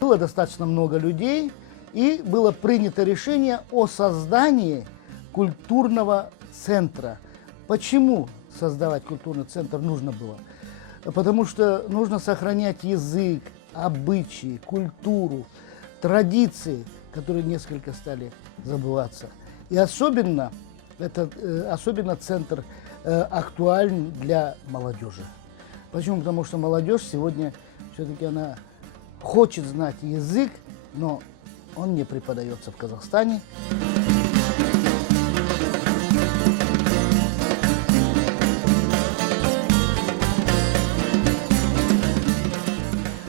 Было достаточно много людей, и было принято решение о создании культурного центра. Почему создавать культурный центр нужно было? Потому что нужно сохранять язык, обычаи, культуру, традиции, которые несколько стали забываться. И особенно центр актуален для молодежи. Почему? Потому что молодежь сегодня все-таки она хочет знать язык, но он не преподается в Казахстане.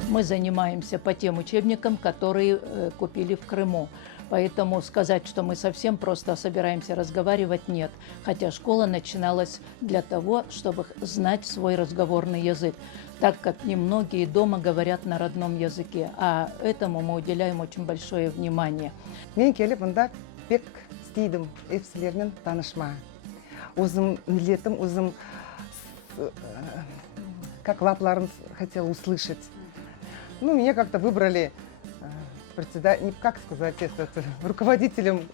Мы занимаемся по тем учебникам, которые купили в Крыму. Поэтому сказать, что мы совсем просто собираемся разговаривать, нет. Хотя школа начиналась для того, чтобы знать свой разговорный язык, так как немногие дома говорят на родном языке, а этому мы уделяем очень большое внимание. Мен келіп мында пек істейдім, эпсілерінен танышма. Өзім милетім, өзім как лапларын хотела услышать. Ну, меня как-то выбрали руководителем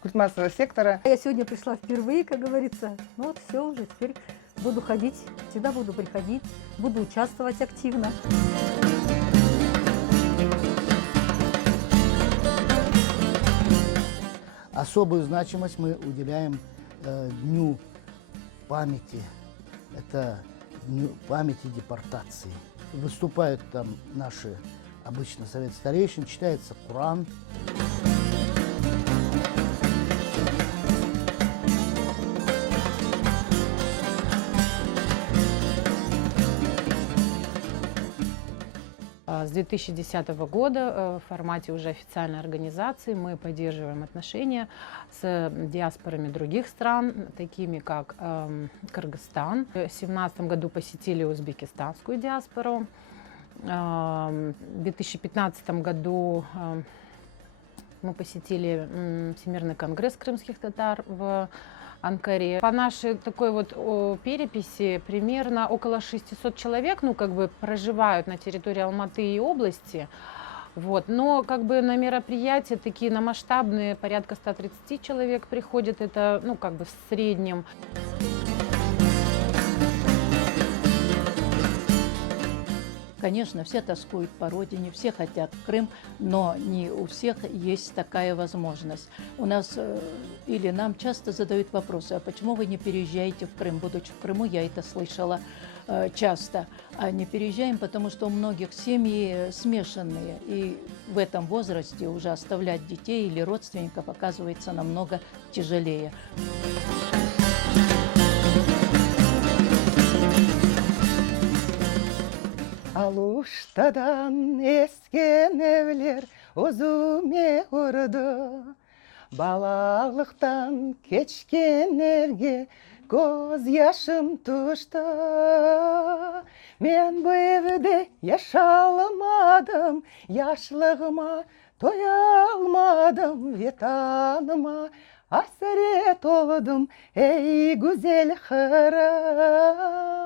культмассового сектора. Я сегодня пришла впервые, как говорится. Ну вот все уже, теперь буду ходить, всегда буду приходить, буду участвовать активно. Особую значимость мы уделяем Дню памяти. Это Дню памяти депортации. Выступают там наши обычно совет старейшин, читается Коран. С 2010 года в формате уже официальной организации мы поддерживаем отношения с диаспорами других стран, такими как Кыргызстан. В 2017 году посетили узбекистанскую диаспору. В 2015 году мы посетили Всемирный конгресс крымских татар в Анкаре. По нашей такой вот переписи примерно около 600 человек, проживают на территории Алматы и области. Вот. Но на мероприятия такие на масштабные порядка 130 человек приходят, это в среднем. Конечно, все тоскуют по родине, все хотят в Крым, но не у всех есть такая возможность. У нас или нам часто задают вопросы, а почему вы не переезжаете в Крым? Будучи в Крыму, я это слышала часто. А не переезжаем, потому что у многих семьи смешанные, и в этом возрасте уже оставлять детей или родственников оказывается намного тяжелее. Алуштадан ескен evler өзіме ұрды. Балалықтан кечкен ерге көз яшым тұшты. Мен бұл evde yaşalmadım, yaşlığıma toyalmadım, vetanıma hasret oldum ey güzel Kırım.